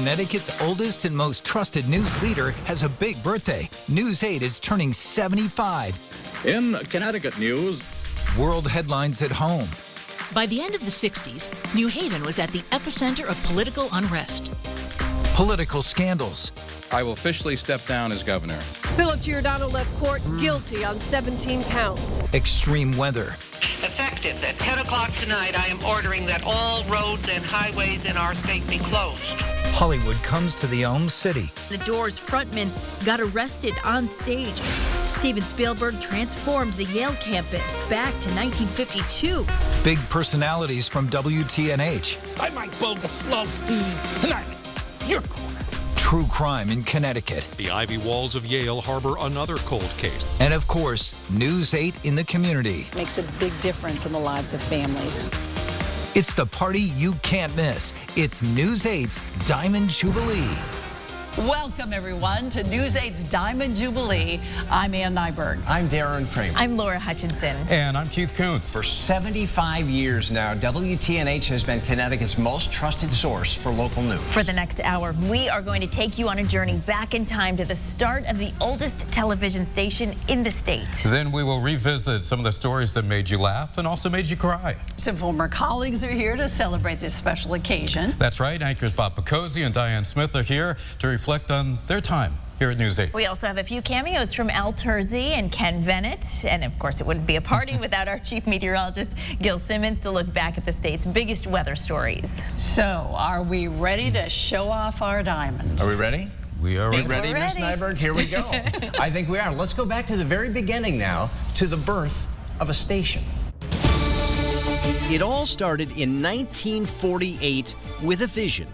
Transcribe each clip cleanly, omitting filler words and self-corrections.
Connecticut's oldest and most trusted news leader has a big birthday. News 8 is turning 75. In Connecticut news, World headlines at home. By the end of the 60s, New Haven was at the epicenter of political unrest. Political scandals. I will officially step down as governor. Philip Giordano left court guilty on 17 counts. Extreme weather. Effective at 10 o'clock tonight, I am ordering that all roads and highways in our state be closed. Hollywood comes to the Elm City. The Doors frontman got arrested on stage. Steven Spielberg transformed the Yale campus back to 1952. Big personalities from WTNH. I'm Mike Bogoslowski, and I'm your corner. True crime in Connecticut. The ivy walls of Yale harbor another cold case. And of course, News 8 in the community. Makes a big difference in the lives of families. It's the party you can't miss. It's News 8's Diamond Jubilee. Welcome, everyone, to News 8's Diamond Jubilee. I'm Ann Nyberg. I'm Darren Kramer. I'm Laura Hutchinson. And I'm Keith Kuntz. For 75 years now, WTNH has been Connecticut's most trusted source for local news. For the next hour, we are going to take you on a journey back in time to the start of the oldest television station in the state. Then we will revisit some of the stories that made you laugh and also made you cry. Some former colleagues are here to celebrate this special occasion. That's right. Anchors Bob Picozzi and Diane Smith are here to reflect on their time here at News 8. We also have a few cameos from Al Terzi and Ken Vennett. And of course, it wouldn't be a party without our chief meteorologist, Gil Simmons, to look back at the state's biggest weather stories. So, are we ready to show off our diamonds? Are we ready? We are ready. Ready, Miss Nyberg? Here we go. I think we are. Let's go back to the very beginning now, to the birth of a station. It all started in 1948 with a vision.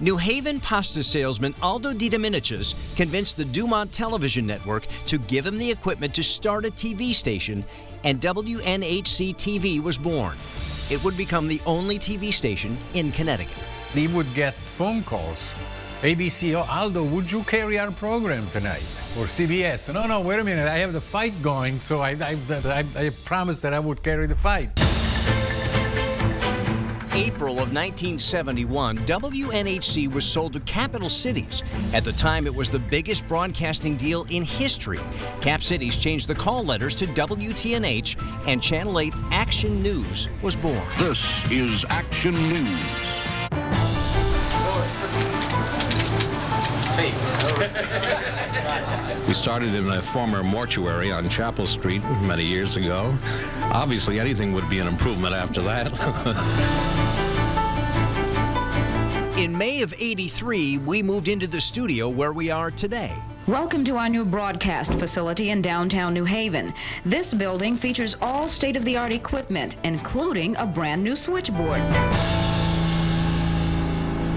New Haven pasta salesman Aldo Di Dominicis convinced the Dumont Television Network to give him the equipment to start a TV station, and WNHC-TV was born. It would become the only TV station in Connecticut. He would get phone calls. ABC, Aldo, would you carry our program tonight? Or CBS? No, wait a minute, I have the fight going, so I promised that I would carry the fight. April of 1971, WNHC was sold to Capital Cities. At the time, it was the biggest broadcasting deal in history. Cap Cities changed the call letters to WTNH, and Channel 8 Action News was born. This is Action News. We started in a former mortuary on Chapel Street many years ago. Obviously, anything would be an improvement after that. In May of '83, we moved into the studio where we are today. Welcome to our new broadcast facility in downtown New Haven. This building features all state-of-the-art equipment, including a brand new switchboard.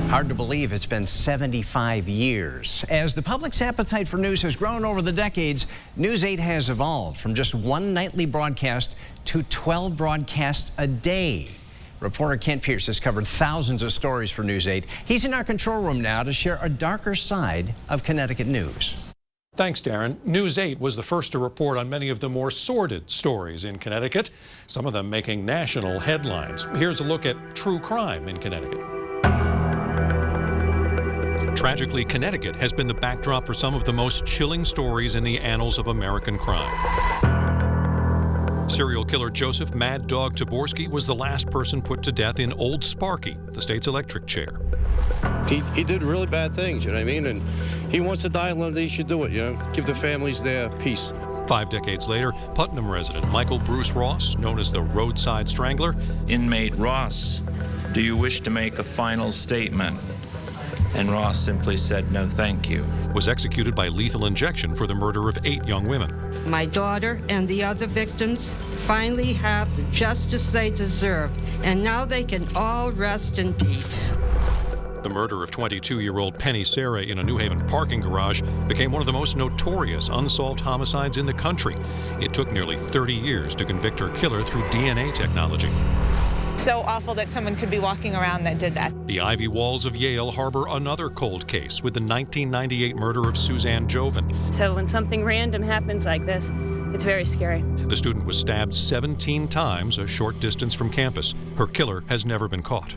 Hard to believe it's been 75 years. As the public's appetite for news has grown over the decades, News 8 has evolved from just one nightly broadcast to 12 broadcasts a day. Reporter Kent Pierce has covered thousands of stories for News 8. He's in our control room now to share a darker side of Connecticut news. Thanks, Darren. News 8 was the first to report on many of the more sordid stories in Connecticut, some of them making national headlines. Here's a look at true crime in Connecticut. Tragically, Connecticut has been the backdrop for some of the most chilling stories in the annals of American crime. Serial killer Joseph Mad Dog Taborski was the last person put to death in Old Sparky, the state's electric chair. He did really bad things, you know what I mean? And he wants to die alone, he should do it, you know? Give the families their peace. 5 decades later, Putnam resident Michael Bruce Ross, known as the Roadside Strangler. Inmate Ross, do you wish to make a final statement? And Ross simply said, no, thank you. Was executed by lethal injection for the murder of 8 young women. My daughter and the other victims finally have the justice they deserve, and now they can all rest in peace. The murder of 22-year-old Penny Sarah in a New Haven parking garage became one of the most notorious unsolved homicides in the country. It took nearly 30 years to convict her killer through DNA technology. So awful that someone could be walking around that did that. The ivy walls of Yale harbor another cold case with the 1998 murder of Suzanne Joven. So when something random happens like this, it's very scary. The student was stabbed 17 times a short distance from campus. Her killer has never been caught.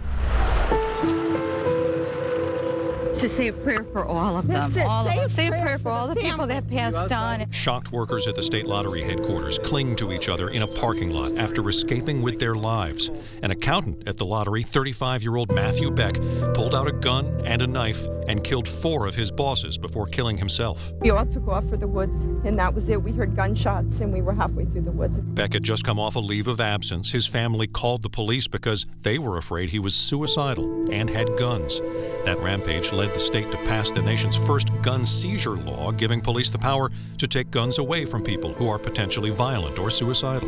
To say a prayer for all of them. All of them. Say a prayer for all the people that passed on. Shocked workers at the state lottery headquarters cling to each other in a parking lot after escaping with their lives. An accountant at the lottery, 35-year-old Matthew Beck, pulled out a gun and a knife and killed 4 of his bosses before killing himself. We all took off for the woods, and that was it. We heard gunshots, and we were halfway through the woods. Beck had just come off a leave of absence. His family called the police because they were afraid he was suicidal and had guns. That rampage led the state to pass the nation's first gun seizure law, giving police the power to take guns away from people who are potentially violent or suicidal.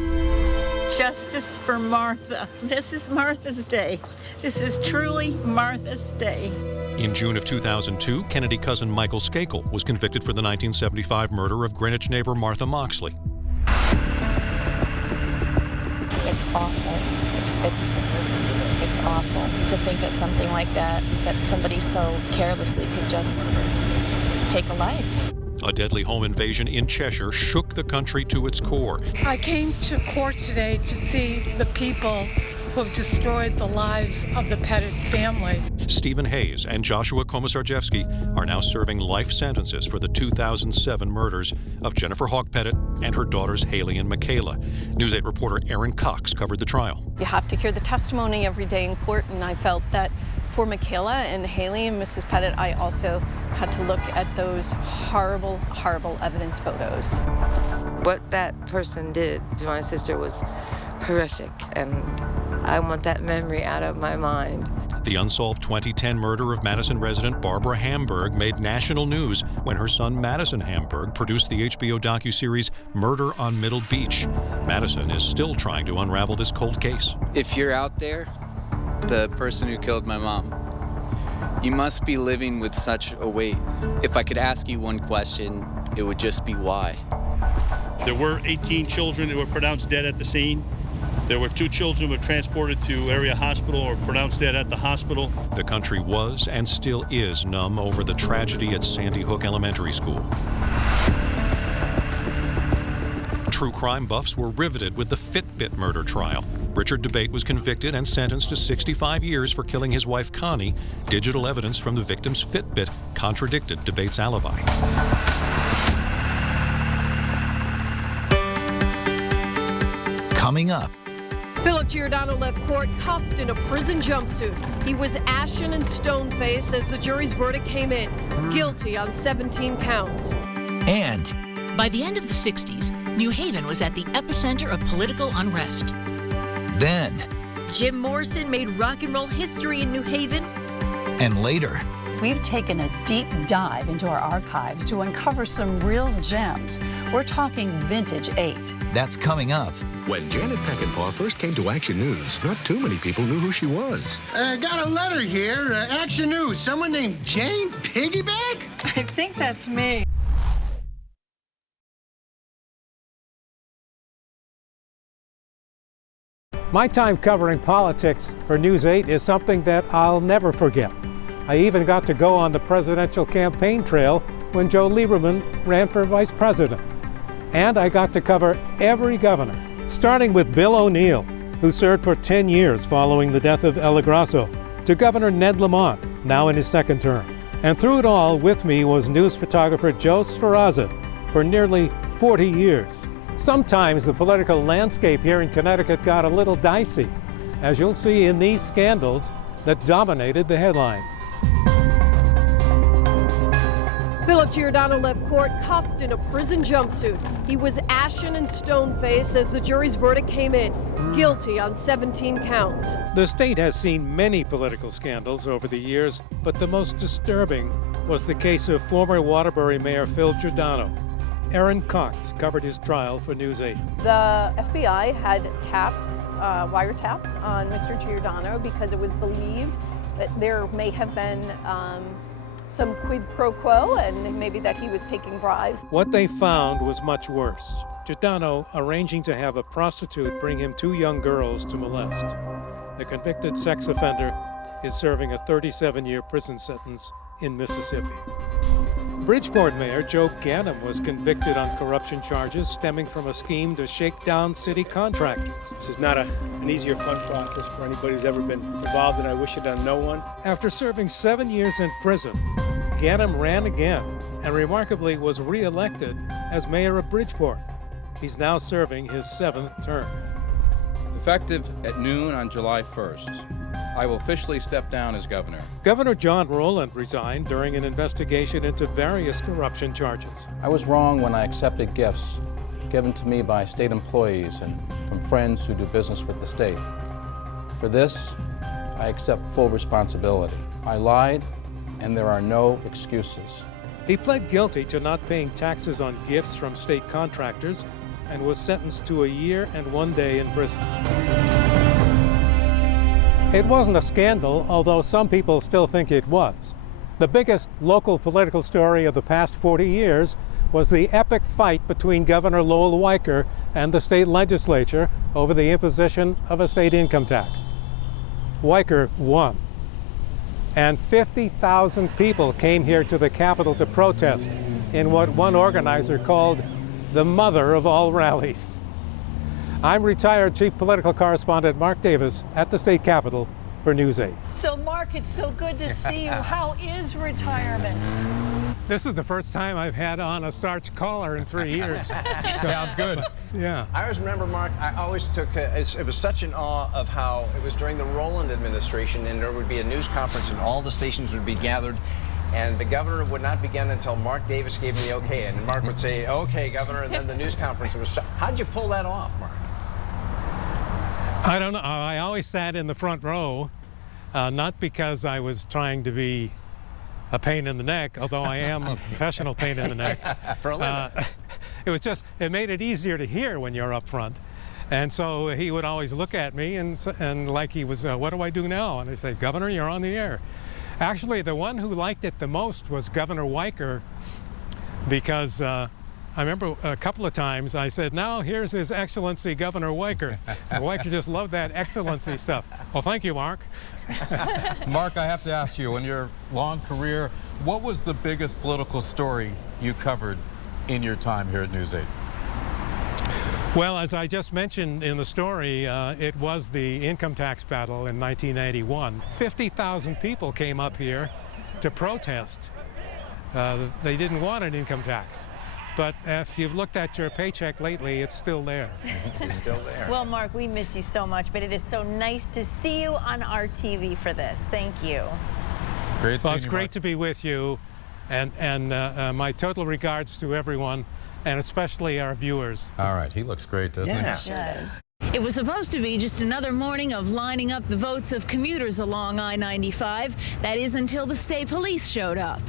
Justice for Martha. This is Martha's Day. This is truly Martha's Day. In June of 2002, Kennedy cousin Michael Skakel was convicted for the 1975 murder of Greenwich neighbor Martha Moxley. It's awful. It's awful to think that something like that somebody so carelessly could just take a life. A deadly home invasion in Cheshire shook the country to its core. I came to court today to see the people who have destroyed the lives of the Pettit family. Stephen Hayes and Joshua Komisarjevsky are now serving life sentences for the 2007 murders of Jennifer Hawk Pettit and her daughters Haley and Michaela. News 8 reporter Erin Cox covered the trial. You have to hear the testimony every day in court, and I felt that for Michaela and Haley and Mrs. Pettit, I also had to look at those horrible, horrible evidence photos. What that person did to my sister was horrific, and I want that memory out of my mind. The unsolved 2010 murder of Madison resident Barbara Hamburg made national news when her son Madison Hamburg produced the HBO docuseries Murder on Middle Beach. Madison is still trying to unravel this cold case. If you're out there, the person who killed my mom, you must be living with such a weight. If I could ask you one question, it would just be why. There were 18 children who were pronounced dead at the scene. There were 2 children who were transported to area hospital or pronounced dead at the hospital. The country was and still is numb over the tragedy at Sandy Hook Elementary School. True crime buffs were riveted with the Fitbit murder trial. Richard DeBate was convicted and sentenced to 65 years for killing his wife Connie. Digital evidence from the victim's Fitbit contradicted DeBate's alibi. Coming up. Philip Giordano left court cuffed in a prison jumpsuit. He was ashen and stone-faced as the jury's verdict came in. Guilty on 17 counts. And by the end of the 60s, New Haven was at the epicenter of political unrest. Then Jim Morrison made rock and roll history in New Haven. And later, we've taken a deep dive into our archives to uncover some real gems. We're talking vintage 8. That's coming up. When Janet Peckinpah first came to Action News, not too many people knew who she was. Got a letter here. Action News. Someone named Jane Piggyback? I think that's me. My time covering politics for News 8 is something that I'll never forget. I even got to go on the presidential campaign trail when Joe Lieberman ran for vice president. And I got to cover every governor, starting with Bill O'Neill, who served for 10 years following the death of El Grasso, to Governor Ned Lamont, now in his second term. And through it all, with me was news photographer Joe Sferrazza for nearly 40 years. Sometimes the political landscape here in Connecticut got a little dicey, as you'll see in these scandals that dominated the headlines. Philip Giordano left court cuffed in a prison jumpsuit. He was ashen and stone-faced as the jury's verdict came in. Guilty on 17 counts. The state has seen many political scandals over the years, but the most disturbing was the case of former Waterbury Mayor Phil Giordano. Erin Cox covered his trial for News 8. The FBI had wiretaps on Mr. Giordano because it was believed that there may have been some quid pro quo and maybe that he was taking bribes. What they found was much worse. Giordano arranging to have a prostitute bring him 2 young girls to molest. The convicted sex offender is serving a 37-year prison sentence in Mississippi. Bridgeport Mayor Joe Ganim was convicted on corruption charges stemming from a scheme to shake down city contractors. This is not an easy or fun process for anybody who's ever been involved, and I wish it on no one. After serving 7 years in prison, Ganim ran again and remarkably was re-elected as mayor of Bridgeport. He's now serving his 7th term. Effective at noon on July 1st, I will officially step down as governor. Governor John Rowland resigned during an investigation into various corruption charges. I was wrong when I accepted gifts given to me by state employees and from friends who do business with the state. For this, I accept full responsibility. I lied, and there are no excuses. He pled guilty to not paying taxes on gifts from state contractors and was sentenced to 1 year and 1 day in prison. It wasn't a scandal, although some people still think it was. The biggest local political story of the past 40 years was the epic fight between Governor Lowell Weicker and the state legislature over the imposition of a state income tax. Weicker won, and 50,000 people came here to the Capitol to protest in what one organizer called the mother of all rallies. I'm retired Chief Political Correspondent Mark Davis at the State Capitol for News 8. So, Mark, it's so good to see you. How is retirement? This is the first time I've had on a starched collar in 3 years. Sounds good. Yeah. I always remember, Mark, I always took, it was such an awe of how it was during the Rowland administration, and there would be a news conference and all the stations would be gathered, and the governor would not begin until Mark Davis gave him the okay, and Mark would say, okay, governor, and then the news conference was, how'd you pull that off, Mark? I don't know. I always sat in the front row, not because I was trying to be a pain in the neck, although I am a professional pain in the neck. For a living. It was just, it made it easier to hear when you're up front. And so he would always look at me and like he was, what do I do now? And I say, Governor, you're on the air. Actually, the one who liked it the most was Governor Weicker, because I remember a couple of times I said, now here's His Excellency Governor Weicker. And Weicker just loved that excellency stuff. Well, thank you, Mark. Mark, I have to ask you, in your long career, what was the biggest political story you covered in your time here at News 8? Well, as I just mentioned in the story, it was the income tax battle in 1981. 50,000 people came up here to protest. They didn't want an income tax. But if you've looked at your paycheck lately, it's still there. It's still there. Well, Mark, we miss you so much, but it is so nice to see you on our TV for this. Thank you. Great well, it's great to be with you, and my total regards to everyone, and especially our viewers. All right, he looks great, doesn't he? Sure does. It was supposed to be just another morning of lining up the votes of commuters along I-95. That is until the state police showed up.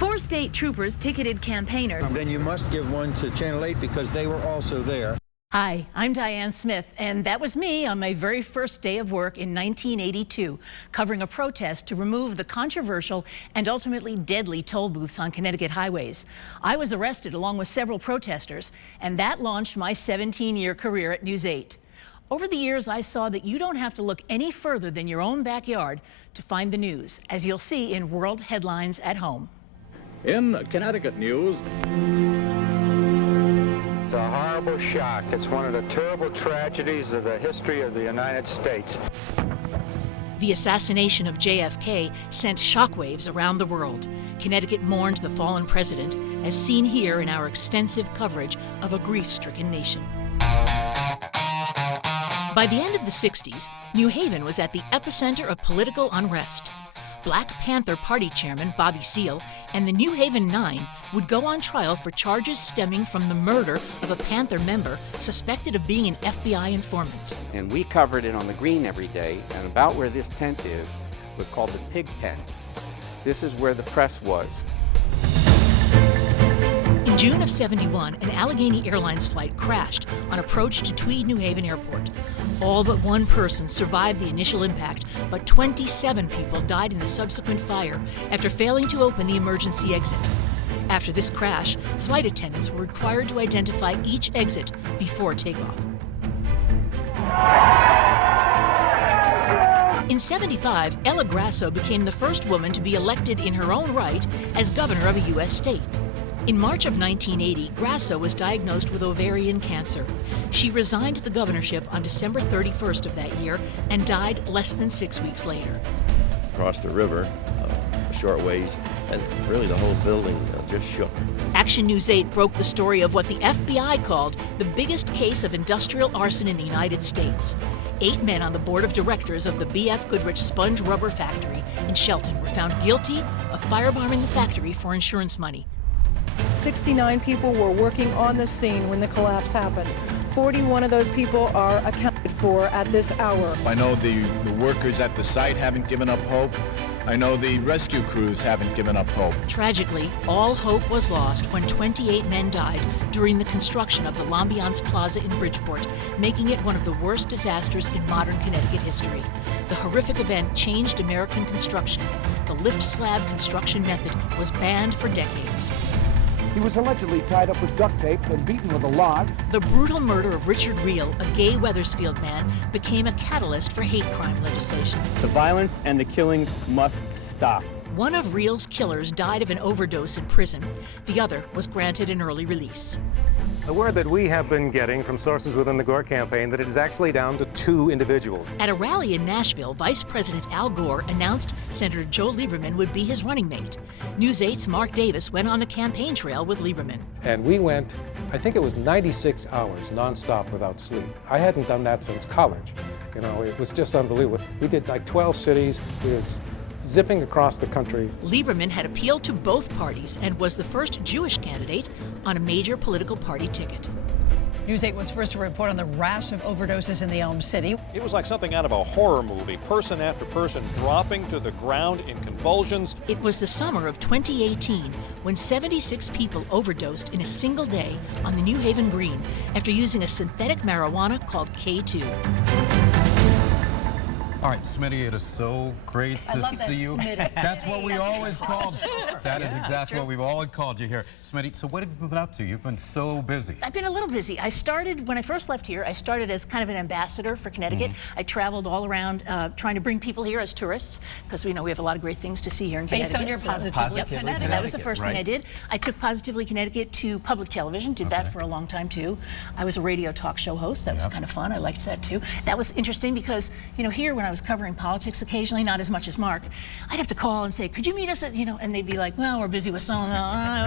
4 state troopers ticketed campaigners. Then you must give one to Channel 8 because they were also there. Hi, I'm Diane Smith, and that was me on my very first day of work in 1982, covering a protest to remove the controversial and ultimately deadly toll booths on Connecticut highways. I was arrested along with several protesters, and that launched my 17-year career at News 8. Over the years, I saw that you don't have to look any further than your own backyard to find the news, as you'll see in World Headlines at Home. In Connecticut news, It's a horrible shock. It's one of the terrible tragedies of the history of the United States. The assassination of JFK sent shockwaves around the world. Connecticut mourned the fallen president, as seen here in our extensive coverage of a grief-stricken nation. By the end of the 60s, New Haven was at the epicenter of political unrest. Black Panther Party Chairman Bobby Seale and the New Haven Nine would go on trial for charges stemming from the murder of a Panther member suspected of being an FBI informant. And we covered it on the green every day, and about where this tent is was called the pig pen. This is where the press was. In June of '71, an Allegheny Airlines flight crashed on approach to Tweed New Haven Airport. All but one person survived the initial impact, but 27 people died in the subsequent fire after failing to open the emergency exit. After this crash, flight attendants were required to identify each exit before takeoff. In '75, Ella Grasso became the first woman to be elected in her own right as governor of a U.S. state. In March of 1980, Grasso was diagnosed with ovarian cancer. She resigned the governorship on December 31st of that year and died less than 6 weeks later. Across the river, a short ways, and really the whole building just shook. Action News 8 broke the story of what the FBI called the biggest case of industrial arson in the United States. 8 men on the board of directors of the B.F. Goodrich sponge rubber factory in Shelton were found guilty of firebombing the factory for insurance money. 69 people were working on the scene when the collapse happened. 41 of those people are accounted for at this hour. I know the workers at the site haven't given up hope. I know the rescue crews haven't given up hope. Tragically, all hope was lost when 28 men died during the construction of the L'Ambiance Plaza in Bridgeport, making it one of the worst disasters in modern Connecticut history. The horrific event changed American construction. The lift slab construction method was banned for decades. He was allegedly tied up with duct tape and beaten with a log. The brutal murder of Richard Reel, a gay Wethersfield man, became a catalyst for hate crime legislation. The violence and the killings must stop. One of Reel's killers died of an overdose in prison. The other was granted an early release. The word that we have been getting from sources within the Gore campaign that it is actually down to 2 individuals. At a rally in Nashville, Vice President Al Gore announced Senator Joe Lieberman would be his running mate. News 8's Mark Davis went on the campaign trail with Lieberman. And we went, I think it was 96 hours nonstop without sleep. I hadn't done that since college. You know, it was just unbelievable. We did like 12 cities. We was zipping across the country. Lieberman had appealed to both parties and was the first Jewish candidate on a major political party ticket. News 8 was first to report on the rash of overdoses in the Elm City. It was like something out of a horror movie, person after person dropping to the ground in convulsions. It was the summer of 2018 when 76 people overdosed in a single day on the New Haven Green after using a synthetic marijuana called K2. All right, Smitty, it is so great to see you. Smitty. That's what we always called. That is exactly what we've always called you here. Smitty, so what have you been up to? You've been so busy. I've been a little busy. I started, when I first left here, I started as kind of an ambassador for Connecticut. I traveled all around trying to bring people here as tourists, because we know we have a lot of great things to see here in Connecticut. Based on your Positively Connecticut. That was the first thing I did. I took Positively Connecticut to public television, did that for a long time too. I was a radio talk show host. That was kind of fun. I liked that too. That was interesting because, you know, here when I was covering politics occasionally, not as much as Mark, I'd have to call and say, could you meet us at, you know, and they'd be like, well, we're busy with someone,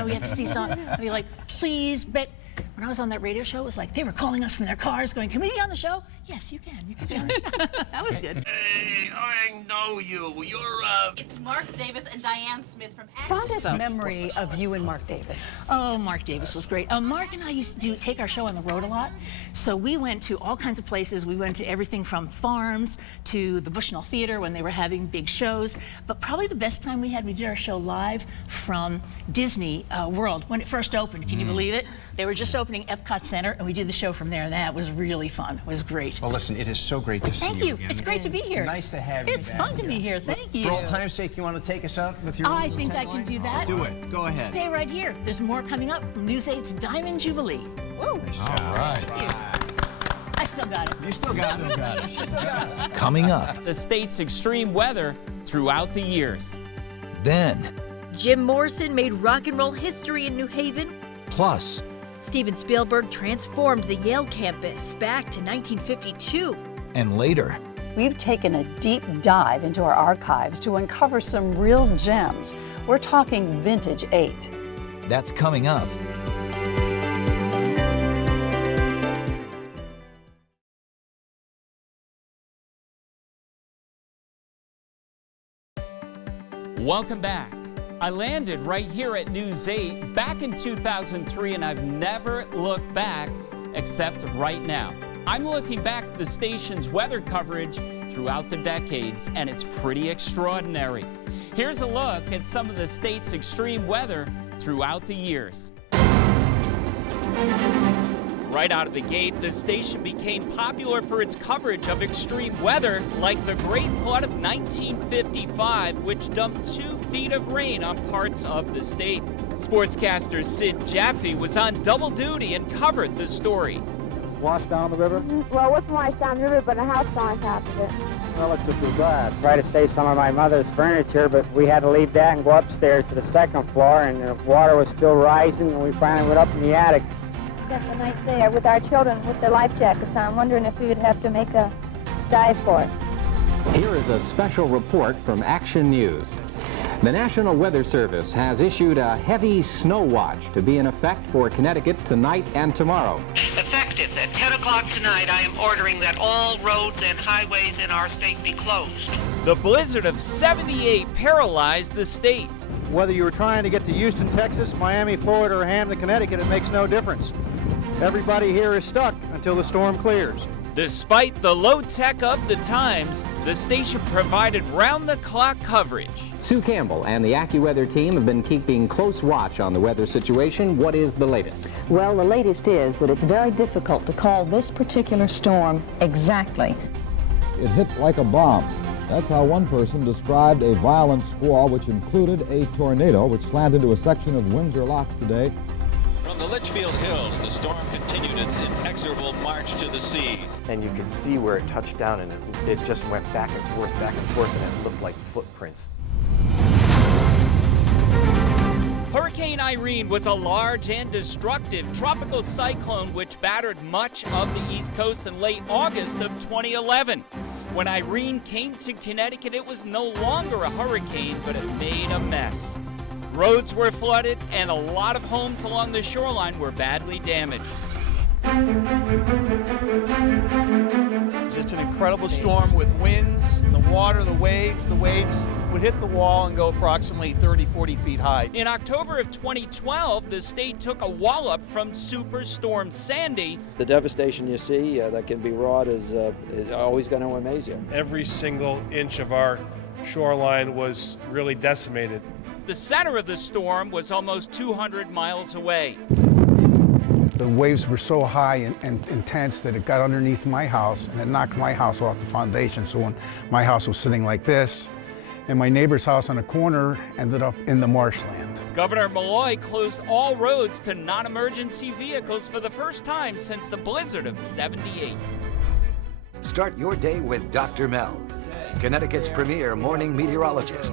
we have to see someone. I'd be like, please, but when I was on that radio show, it was like they were calling us from their cars going, can we be on the show? Yes, you can. You can be on the show. That was good. Hey, I know you. You're, It's Mark Davis and Diane Smith from Fondest memory of you and Mark Davis. Oh, Mark Davis was great. Mark and I used to take our show on the road a lot. So we went to all kinds of places. We went to everything from farms to the Bushnell Theater when they were having big shows. But probably the best time we did our show live from Disney World when it first opened. Can you believe it? They were just opening Epcot Center, and we did the show from there, and that was really fun. It was great. Well, listen, it is so great to see you. Thank you. Again. It's great to be here. Nice to have you. It's fun to be here. Thank you. For old time's sake, you want to take us out with your I think I can do that. Do it. Go ahead. Stay right here. There's more coming up from News 8's Diamond Jubilee. Woo! Nice job. All right. Thank you. I still got it. You still got it. Still got it. Coming up. The state's extreme weather throughout the years. Then. Jim Morrison made rock and roll history in New Haven. Plus. Steven Spielberg transformed the Yale campus back to 1952. And later. We've taken a deep dive into our archives to uncover some real gems. We're talking vintage 8. That's coming up. Welcome back. I landed right here at News 8 back in 2003, and I've never looked back except right now. I'm looking back at the station's weather coverage throughout the decades, and it's pretty extraordinary. Here's a look at some of the state's extreme weather throughout the years. Right out of the gate, the station became popular for its coverage of extreme weather, like the Great Flood of 1955, which dumped 2 feet of rain on parts of the state. Sportscaster Sid Jaffe was on double duty and covered the story. washed down the river? Well, it wasn't washed down the river, but a house on top of it. Well, it's just as bad. Tried to save some of my mother's furniture, but we had to leave that and go upstairs to the second floor, and the water was still rising, and we finally went up in the attic. Spent the night there with our children with their life jackets on, wondering if we would have to make a dive for it. Here is a special report from Action News. The National Weather Service has issued a heavy snow watch to be in effect for Connecticut tonight and tomorrow. Effective at 10 o'clock tonight, I am ordering that all roads and highways in our state be closed. The blizzard of '78 paralyzed the state. Whether you were trying to get to Houston, Texas, Miami, Florida, or Hamden, Connecticut, it makes no difference. Everybody here is stuck until the storm clears. Despite the low tech of the times, the station provided round-the-clock coverage. Sue Campbell and the AccuWeather team have been keeping close watch on the weather situation. What is the latest? Well, the latest is that it's very difficult to call this particular storm exactly. It hit like a bomb. That's how one person described a violent squall which included a tornado which slammed into a section of Windsor Locks today. From the Litchfield Hills, the storm continued its inexorable march to the sea. And you could see where it touched down, and it just went back and forth, and it looked like footprints. Hurricane Irene was a large and destructive tropical cyclone which battered much of the East Coast in late August of 2011. When Irene came to Connecticut, it was no longer a hurricane, but it made a mess. Roads were flooded, and a lot of homes along the shoreline were badly damaged. It's just an incredible storm with winds, the water, the waves. The waves would hit the wall and go approximately 30, 40 feet high. In October of 2012, the state took a wallop from Superstorm Sandy. The devastation you see that can be wrought is always going to amaze you. Every single inch of our shoreline was really decimated. The center of the storm was almost 200 miles away. The waves were so high and intense that it got underneath my house and it knocked my house off the foundation. So when my house was sitting like this, and my neighbor's house on the corner ended up in the marshland. Governor Malloy closed all roads to non-emergency vehicles for the first time since the blizzard of '78. Start your day with Dr. Mel, Connecticut's premier morning meteorologist.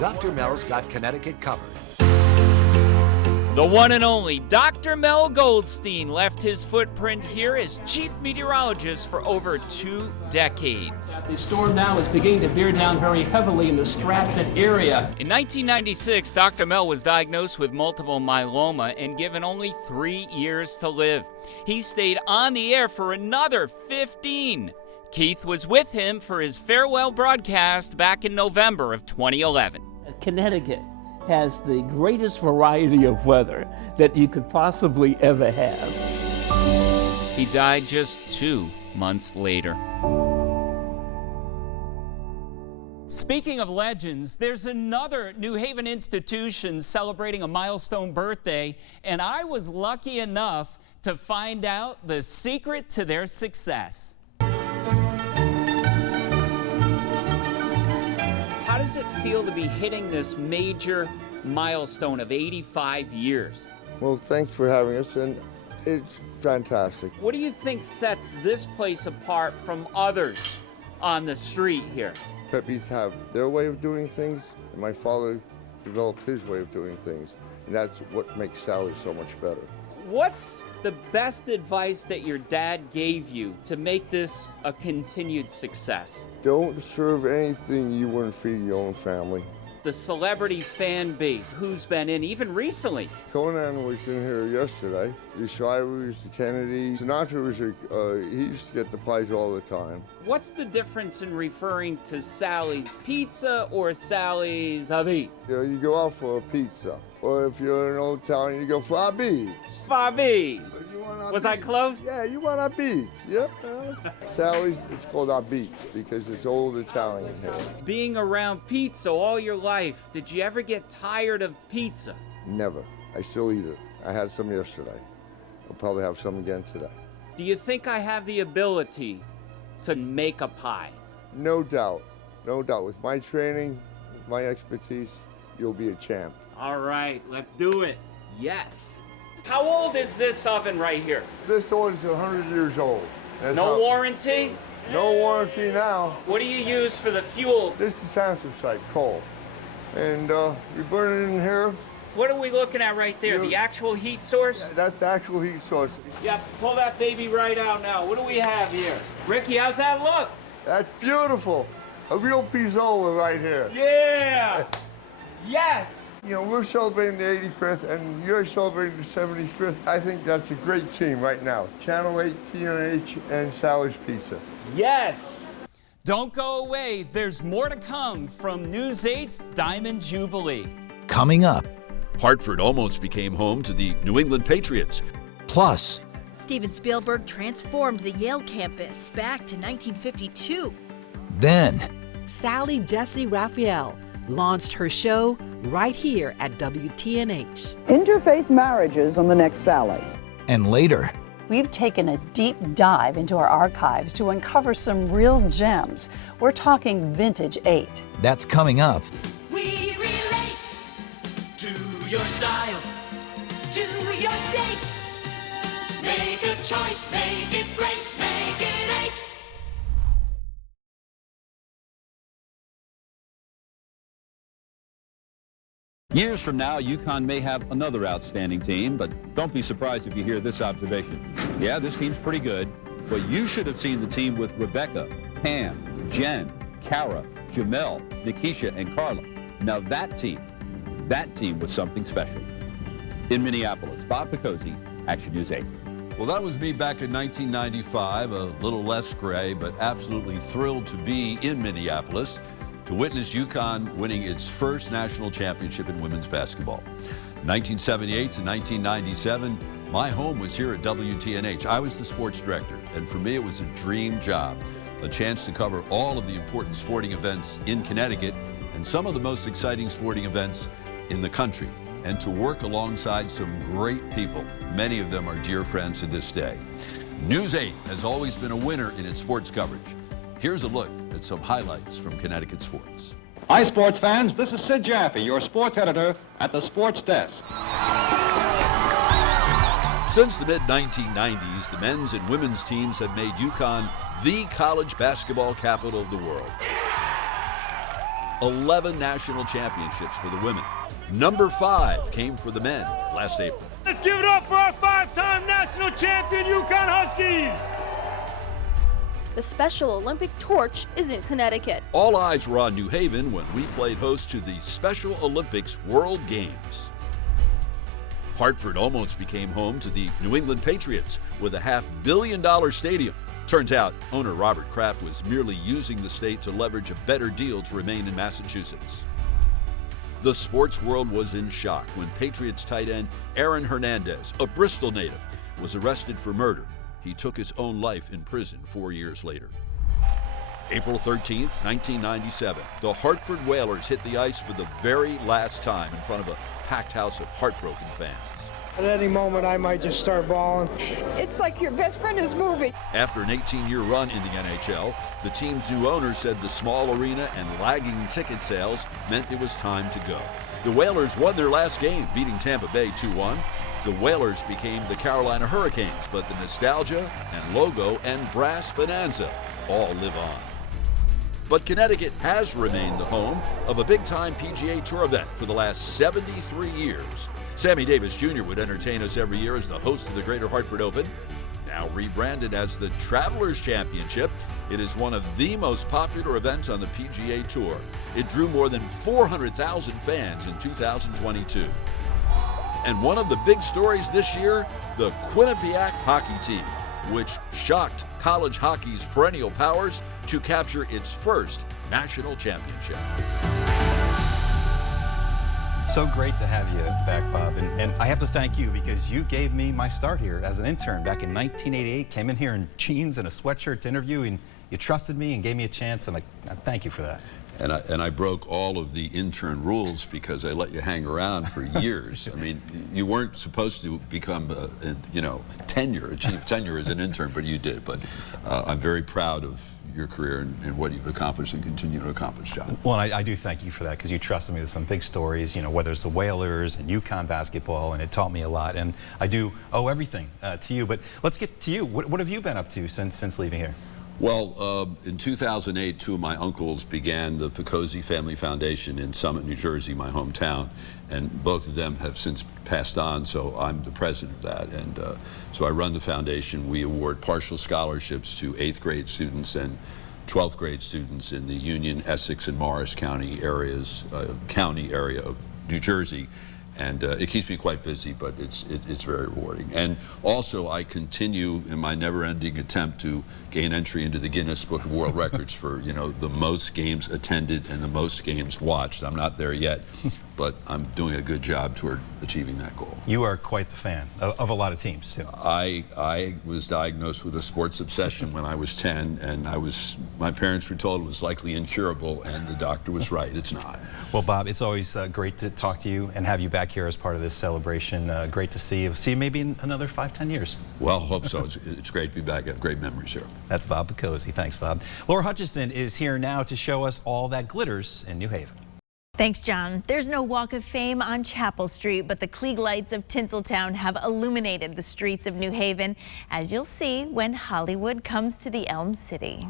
Dr. Mel's got Connecticut covered. The one and only Dr. Mel Goldstein left his footprint here as chief meteorologist for over 2 decades. The storm now is beginning to bear down very heavily in the Stratford area. In 1996, Dr. Mel was diagnosed with multiple myeloma and given only 3 years to live. He stayed on the air for another 15. Keith was with him for his farewell broadcast back in November of 2011. Connecticut has the greatest variety of weather that you could possibly ever have. He died just 2 months later. Speaking of legends, there's another New Haven institution celebrating a milestone birthday, and I was lucky enough to find out the secret to their success. How does it feel to be hitting this major milestone of 85 years? Well, thanks for having us, and it's fantastic. What do you think sets this place apart from others on the street here? Peppies have their way of doing things, and my father developed his way of doing things, and that's what makes Sally so much better. What's the best advice that your dad gave you to make this a continued success? Don't serve anything you wouldn't feed your own family. The celebrity fan base, who's been in even recently? Conan was in here yesterday. The Shivers, the Kennedys, Sinatra was he used to get the pies all the time. What's the difference in referring to Sally's Pizza or Sally's Habits? You know, you go out for a pizza, or if you're in Old Town, you go for a beats. Was I close? Yeah, you want a beats. Yeah. Sally's, it's called our beats because it's old Italian here. Being around pizza all your life, did you ever get tired of pizza? Never. I still eat it. I had some yesterday. I'll probably have some again today. Do you think I have the ability to make a pie? No doubt. No doubt. With my training, my expertise, you'll be a champ. All right, let's do it. Yes. How old is this oven right here? This one's 100 years old. No warranty? No warranty now. What do you use for the fuel? This is anthracite coal. And we burn it in here. What are we looking at right there? The actual heat source? Yeah, that's the actual heat source. Yeah, pull that baby right out now. What do we have here? Ricky, how's that look? That's beautiful. A real pizzola right here. Yeah! Yes! You know, we're celebrating the 85th, and you're celebrating the 75th. I think that's a great team right now. Channel 8, TNH, and Sally's Pizza. Yes! Don't go away. There's more to come from News 8's Diamond Jubilee. Coming up. Hartford almost became home to the New England Patriots. Plus, Steven Spielberg transformed the Yale campus back to 1952. then, Sally Jesse Raphael launched her show right here at WTNH. Interfaith marriages on the next Sally. and later, We've taken a deep dive into our archives to uncover some real gems. We're talking Vintage 8. that's coming up. We relate to your style, to your state. Make a choice, make it great, make it 8. Years from now, UConn may have another outstanding team, but don't be surprised if you hear this observation. Yeah, this team's pretty good, but you should have seen the team with Rebecca, Pam, Jen, Kara, Jamel, Nikisha, and Carla. Now that team was something special. In Minneapolis, Bob Picozzi, Action News 8. Well, that was me back in 1995, a little less gray, but absolutely thrilled to be in Minneapolis to witness UConn winning its first national championship in women's basketball. 1978 to 1997, my home was here at WTNH. I was the sports director, and for me it was a dream job. A chance to cover all of the important sporting events in Connecticut and some of the most exciting sporting events in the country, and to work alongside some great people. Many of them are dear friends to this day. News 8 has always been a winner in its sports coverage. Here's a look at some highlights from Connecticut sports. Hi, sports fans. This is Sid Jaffe, your sports editor at the Sports Desk. Since the mid-1990s, the men's and women's teams have made UConn the college basketball capital of the world. 11 national championships for the women. Number 5 came for the men last April. Let's give it up for our 5-time national champion UConn Huskies! The Special Olympic torch is in Connecticut. All eyes were on New Haven when we played host to the Special Olympics World Games. Hartford almost became home to the New England Patriots with a $500 million stadium. Turns out owner Robert Kraft was merely using the state to leverage a better deal to remain in Massachusetts. The sports world was in shock when Patriots tight end Aaron Hernandez, a Bristol native, was arrested for murder. He took his own life in prison 4 years later. April 13th, 1997, the Hartford Whalers hit the ice for the very last time in front of a packed house of heartbroken fans. At any moment, I might just start bawling. It's like your best friend is moving. After an 18-year run in the NHL, the team's new owner said the small arena and lagging ticket sales meant it was time to go. The Whalers won their last game, beating Tampa Bay 2-1. The Whalers became the Carolina Hurricanes, but the nostalgia and logo and brass bonanza all live on. But Connecticut has remained the home of a big-time PGA Tour event for the last 73 years. Sammy Davis Jr. would entertain us every year as the host of the Greater Hartford Open. Now rebranded as the Travelers Championship, it is one of the most popular events on the PGA Tour. It drew more than 400,000 fans in 2022. And one of the big stories this year, the Quinnipiac hockey team, which shocked college hockey's perennial powers to capture its first national championship. So great to have you back, Bob. And I have to thank you because you gave me my start here as an intern back in 1988. Came in here in jeans and a sweatshirt to interview, and you trusted me and gave me a chance, and I thank you for that. And I broke all of the intern rules because I let you hang around for years. I mean, you weren't supposed to become, achieve tenure as an intern, but you did. But I'm very proud of your career and what you've accomplished and continue to accomplish, John. Well, I do thank you for that, because you trusted me with some big stories, whether it's the Whalers and UConn basketball, and it taught me a lot. And I do owe everything to you. But let's get to you. What have you been up to since leaving here? Well, in 2008, two of my uncles began the Picozzi Family Foundation in Summit, New Jersey, my hometown, and both of them have since passed on, so I'm the president of that. And so I run the foundation. We award partial scholarships to 8th grade students and 12th grade students in the Union, Essex, and Morris County areas, area of New Jersey. And it keeps me quite busy, but it's very rewarding. And also, I continue in my never-ending attempt to gain entry into the Guinness Book of World Records for, the most games attended and the most games watched. I'm not there yet, but I'm doing a good job toward achieving that goal. You are quite the fan of a lot of teams, too. I was diagnosed with a sports obsession when I was 10, and my parents were told it was likely incurable, and the doctor was right. It's not. Well, Bob, it's always great to talk to you and have you back here as part of this celebration. Great to see you. See you maybe in another 5-10 years. Well, I hope so. It's great to be back. I have great memories here. That's Bob Picozzi. Thanks, Bob. Laura Hutchison is here now to show us all that glitters in New Haven. Thanks, John. There's no Walk of Fame on Chapel Street, but the Klieg lights of Tinseltown have illuminated the streets of New Haven, as you'll see when Hollywood comes to the Elm City.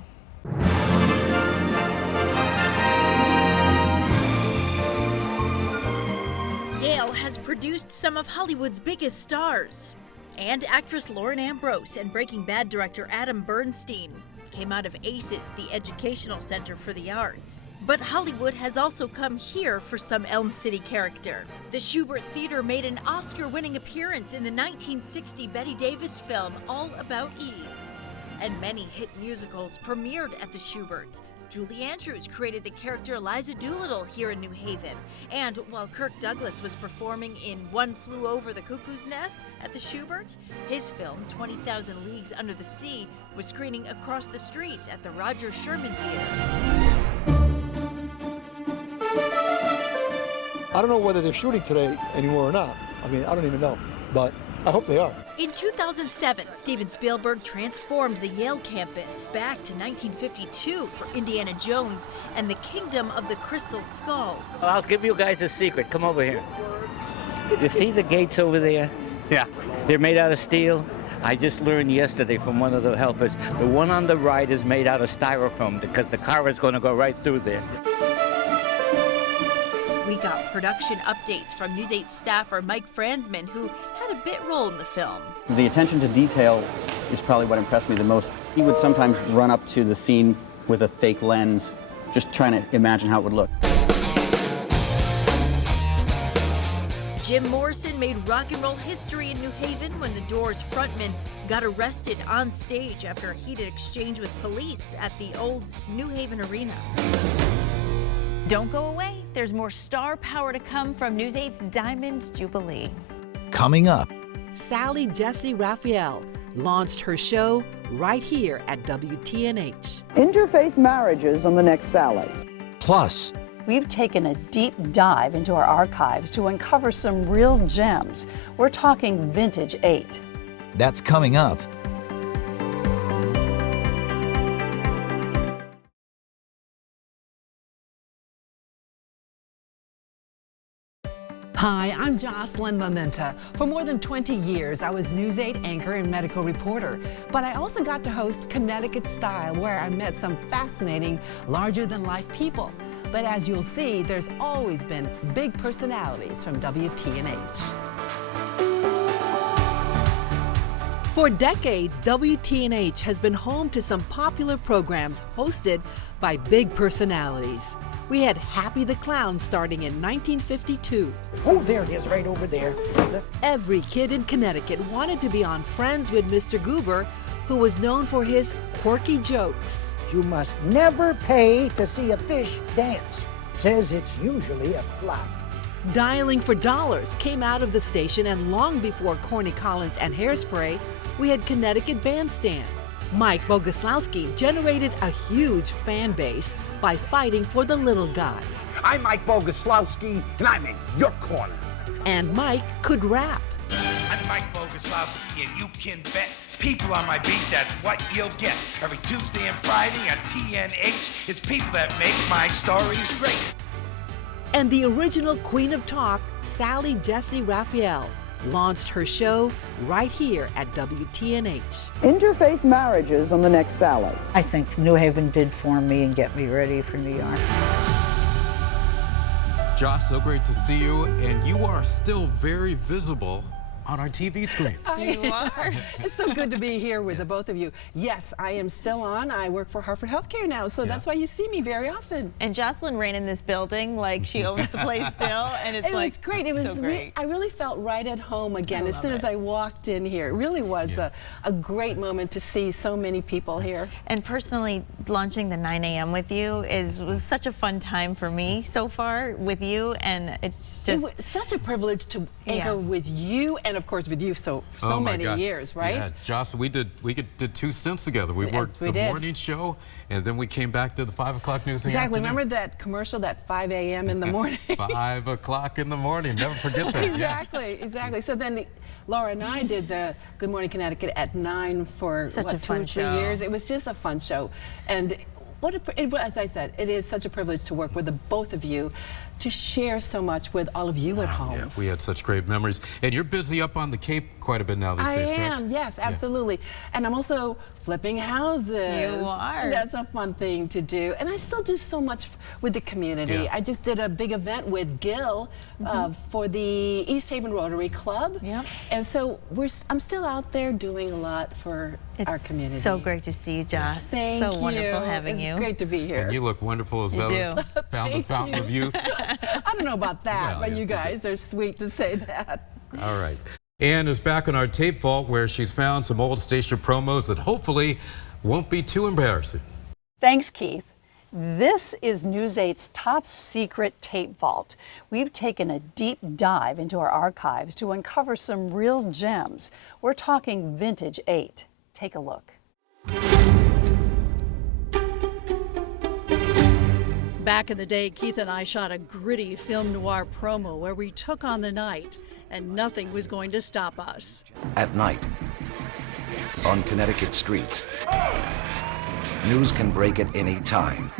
Yale has produced some of Hollywood's biggest stars. And actress Lauren Ambrose and Breaking Bad director Adam Bernstein came out of ACES, the Educational Center for the Arts. But Hollywood has also come here for some Elm City character. The Shubert Theater made an Oscar-winning appearance in the 1960 Bette Davis film All About Eve. And many hit musicals premiered at the Shubert. Julie Andrews created the character Eliza Doolittle here in New Haven. And while Kirk Douglas was performing in One Flew Over the Cuckoo's Nest at the Shubert, his film 20,000 Leagues Under the Sea was screening across the street at the Roger Sherman Theater. I don't know whether they're shooting today anymore or not. I mean, I don't even know, but I hope they are. In 2007, Steven Spielberg transformed the Yale campus back to 1952 for Indiana Jones and the Kingdom of the Crystal Skull. I'll give you guys a secret. Come over here. You see the gates over there? Yeah. They're made out of steel. I just learned yesterday from one of the helpers. The one on the right is made out of styrofoam because the car is going to go right through there. We got production updates from News 8 staffer Mike Franzman, who had a bit role in the film. The attention to detail is probably what impressed me the most. He would sometimes run up to the scene with a fake lens, just trying to imagine how it would look. Jim Morrison made rock and roll history in New Haven when the Doors frontman got arrested on stage after a heated exchange with police at the old New Haven Arena. Don't go away. There's more star power to come from News 8's Diamond Jubilee. Coming up. Sally Jesse Raphael launched her show right here at WTNH. Interfaith marriages on the next Sally. Plus, we've taken a deep dive into our archives to uncover some real gems. We're talking Vintage 8. That's coming up. Hi, I'm Jocelyn Mamenta. For more than 20 years, I was News 8 anchor and medical reporter. But I also got to host Connecticut Style, where I met some fascinating, larger-than-life people. But as you'll see, there's always been big personalities from WTNH. For decades, WTNH has been home to some popular programs hosted by big personalities. We had Happy the Clown starting in 1952. Oh, there it is, right over there. Every kid in Connecticut wanted to be on Friends with Mr. Goober, who was known for his quirky jokes. You must never pay to see a fish dance. Says it's usually a flop. Dialing for Dollars came out of the station, and long before Corny Collins and Hairspray, we had Connecticut Bandstand. Mike Boguslawski generated a huge fan base by fighting for the little guy. I'm Mike Boguslawski, and I'm in your corner. And Mike could rap. I'm Mike Boguslawski, and you can bet people on my beat, that's what you'll get. Every Tuesday and Friday on TNH, it's people that make my stories great. And the original queen of talk, Sally Jesse Raphael, launched her show right here at WTNH. Interfaith marriages on the next Sally. I think New Haven did form me and get me ready for New York. Josh, so great to see you, and you are still very visible on our TV screens. You are. It's so good to be here with the both of you. Yes, I am still on. I work for Hartford Healthcare now, so that's why you see me very often. And Jocelyn ran in this building like she owns the place still, and it's it was great. It was so great. I really felt right at home again as soon as I walked in here. It really was a great moment to see so many people here. And personally, launching the 9 a.m. with you was such a fun time for me so far with you, and it's just it was such a privilege to anchor with you, and of course with you so many years, right? Yeah, Joss, we did 2 stints together. We worked the morning show, and then we came back to the 5 o'clock news. Exactly. Remember that commercial, that 5 a.m. in the morning? 5 o'clock in the morning. Never forget that. Exactly. So then Laura and I did the Good Morning Connecticut at 9 for such a fun 2 or 3 years. It was just a fun show, and as I said, it is such a privilege to work with the both of you, to share so much with all of you at home. Yeah, we had such great memories. And you're busy up on the Cape quite a bit now these days, correct? I am, yes, absolutely. And I'm also flipping houses. You are. That's a fun thing to do. And I still do so much with the community. Yeah. I just did a big event with Gil for the East Haven Rotary Club. Yep. And so I'm still out there doing a lot for our community. So great to see you, Joss. Thank you. So wonderful having you. It's great to be here. And you look wonderful as well. Found the fountain of youth. I don't know about that, but you guys are sweet to say that. All right. Ann is back in our tape vault where she's found some old station promos that hopefully won't be too embarrassing. Thanks, Keith. This is News 8's top secret tape vault. We've taken a deep dive into our archives to uncover some real gems. We're talking vintage 8. Take a look. Back in the day, Keith and I shot a gritty film noir promo where we took on the night, and nothing was going to stop us. At night, on Connecticut streets, news can break at any time.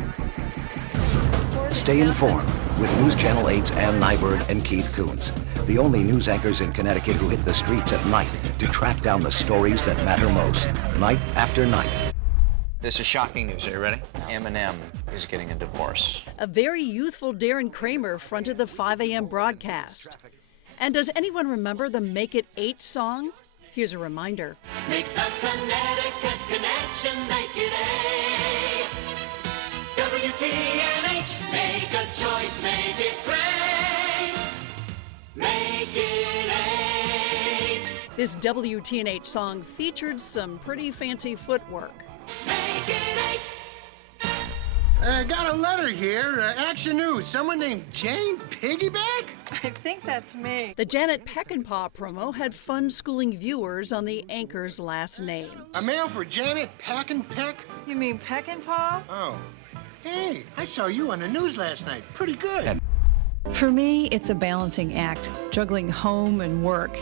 Stay informed with News Channel 8's Ann Nyberg and Keith Koontz, the only news anchors in Connecticut who hit the streets at night to track down the stories that matter most, night after night. This is shocking news. Are you ready? Eminem is getting a divorce. A very youthful Darren Kramer fronted the 5 a.m. broadcast. And does anyone remember the Make It 8 song? Here's a reminder. Make the Connecticut connection, make it 8. WTNH, make a choice, make it great. Make it 8. This WTNH song featured some pretty fancy footwork. Make it 8. I got a letter here. Action News. Someone named Jane Piggyback? I think that's me. The Janet Peckinpah promo had fun schooling viewers on the anchor's last name. A mail for Janet Peckinpah? You mean Peckinpah? Oh. Hey, I saw you on the news last night. Pretty good. For me, it's a balancing act, juggling home and work.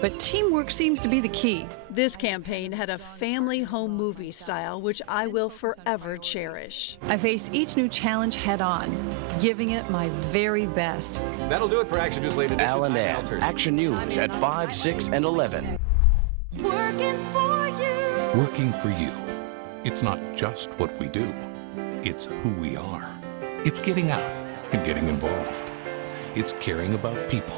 But teamwork seems to be the key. This campaign had a family home movie style, which I will forever cherish. I face each new challenge head on, giving it my very best. That'll do it for Action News Late Edition. Al and Ann, Action News at 5, 6, and 11. Working for you. Working for you. It's not just what we do. It's who we are. It's getting out and getting involved. It's caring about people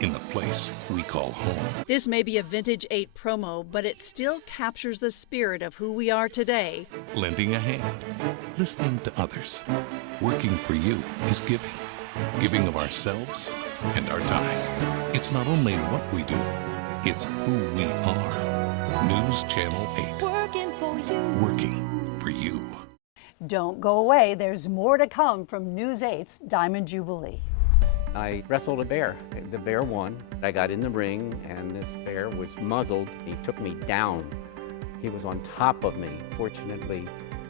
in the place we call home. This may be a Vintage 8 promo, but it still captures the spirit of who we are today. Lending a hand, listening to others. Working for you is giving. Giving of ourselves and our time. It's not only what we do, it's who we are. News Channel 8. Working for you. Working for you. Don't go away. There's more to come from News 8's Diamond Jubilee. I wrestled a bear. The bear won. I got in the ring, and this bear was muzzled. He took me down. He was on top of me. Fortunately,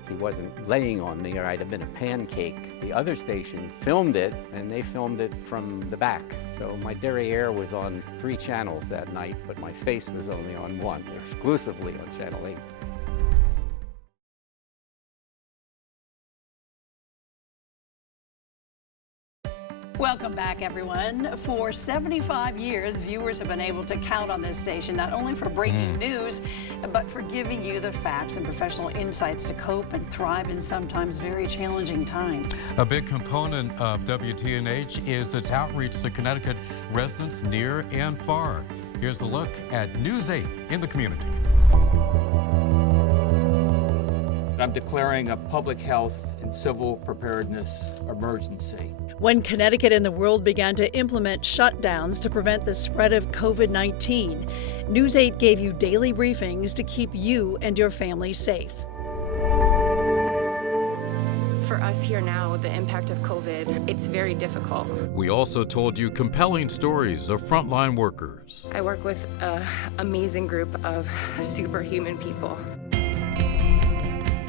he wasn't laying on me, or I'd have been a pancake. The other stations filmed it, and they filmed it from the back. So my derriere was on 3 channels that night, but my face was only on 1, exclusively on Channel 8. Welcome back, everyone. For 75 years, viewers have been able to count on this station not only for breaking news, but for giving you the facts and professional insights to cope and thrive in sometimes very challenging times. A big component of WTNH is its outreach to Connecticut residents near and far. Here's a look at News 8 in the community. I'm declaring a public health and civil preparedness emergency. When Connecticut and the world began to implement shutdowns to prevent the spread of COVID-19, News 8 gave you daily briefings to keep you and your family safe. For us here now, the impact of COVID, it's very difficult. We also told you compelling stories of frontline workers. I work with an amazing group of superhuman people.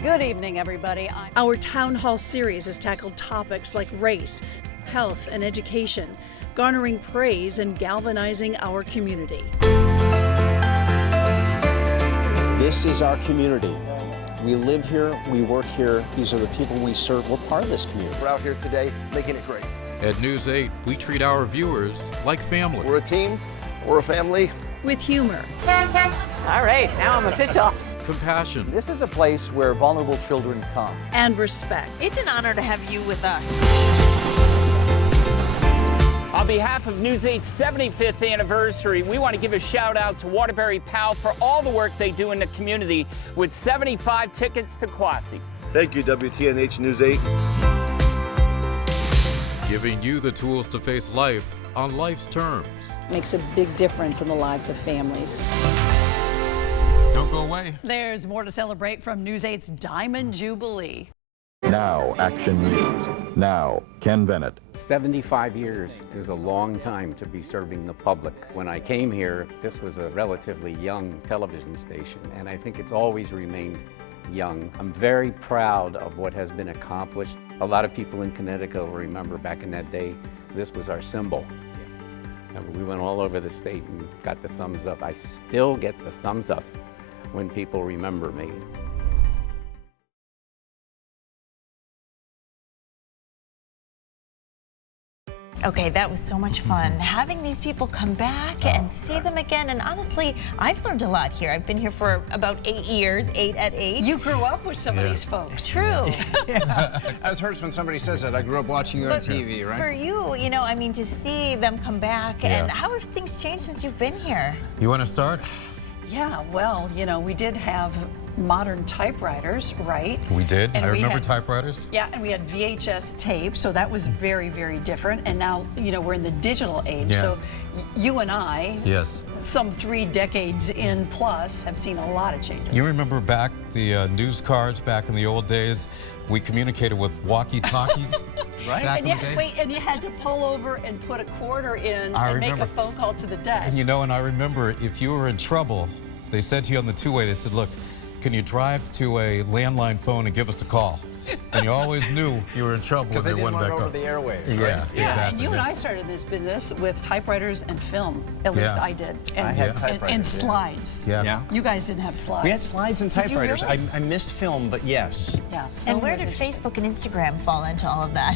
Good evening, everybody. Our Town Hall series has tackled topics like race, health, and education, garnering praise and galvanizing our community. This is our community. We live here, we work here, these are the people we serve. We're part of this community. We're out here today making it great. At News 8, we treat our viewers like family. We're a team, we're a family. With humor. All right, now I'm official. Compassion. This is a place where vulnerable children come. And respect. It's an honor to have you with us. On behalf of News 8's 75th anniversary, we want to give a shout out to Waterbury PAL for all the work they do in the community with 75 tickets to Quasi. Thank you, WTNH News 8. Giving you the tools to face life on life's terms. Makes a big difference in the lives of families. Don't go away. There's more to celebrate from News 8's Diamond Jubilee. Now, Action News. Now, Ken Bennett. 75 years is a long time to be serving the public. When I came here, this was a relatively young television station, and I think it's always remained young. I'm very proud of what has been accomplished. A lot of people in Connecticut will remember back in that day, this was our symbol. And we went all over the state and got the thumbs up. I still get the thumbs up when people remember me. Okay, that was so much fun. Having these people come back and see them again. And honestly, I've learned a lot here. I've been here for about 8 years, 8 at 8. You grew up with some of these folks. True. As hurts when somebody says that. I grew up watching you on TV, right? For you, you know, I mean, to see them come back, and how have things changed since you've been here? You want to start? Yeah, well, you know, we did have modern typewriters, right? We did. And I we remember had typewriters. Yeah, and we had VHS tape, so that was very, very different. And now, you know, we're in the digital age. Yeah. So you and I, Yes. some 3 decades in plus, have seen a lot of changes. You remember back the news cards back in the old days? We communicated with walkie-talkies. Right. Back And in you, the day. wait, and you had to pull over and put a quarter in I and make remember. a phone call to the desk. And you know, and I remember if you were in trouble, they said to you on the two-way, they said, look, can you drive to a landline phone and give us a call? And you always knew you were in trouble when they went back up. the airwaves, Yeah, right? exactly. And you and I started this business with typewriters and film. At least I did. And, I had typewriters, and slides. Yeah. You guys didn't have slides. We had slides and Did you typewriters. really? I missed film, but yes. Yeah. And film where was did interesting. Facebook and Instagram fall into all of that?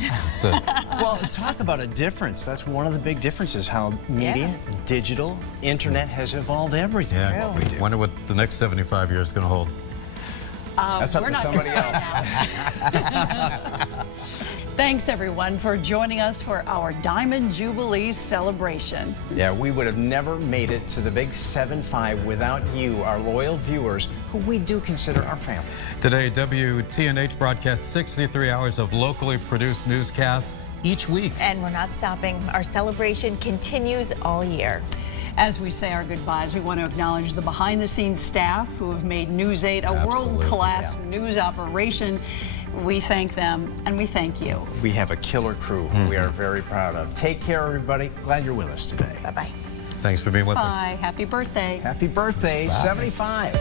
Well, talk about a difference. That's one of the big differences, how media, digital, internet has evolved everything. Yeah. What we do. Wonder what the next 75 years is going to hold. That's up we're to not somebody gonna else. Thanks, everyone, for joining us for our Diamond Jubilee celebration. Yeah, we would have never made it to the big 7-5 without you, our loyal viewers, who we do consider our family. Today, WTNH broadcasts 63 hours of locally produced newscasts each week. And we're not stopping. Our celebration continues all year. As we say our goodbyes, we want to acknowledge the behind-the-scenes staff who have made News 8 a world-class news operation. We thank them, and we thank you. We have a killer crew who we are very proud of. Take care, everybody. Glad you're with us today. Bye-bye. Thanks for being with us. Bye. Happy birthday. Happy birthday, 75.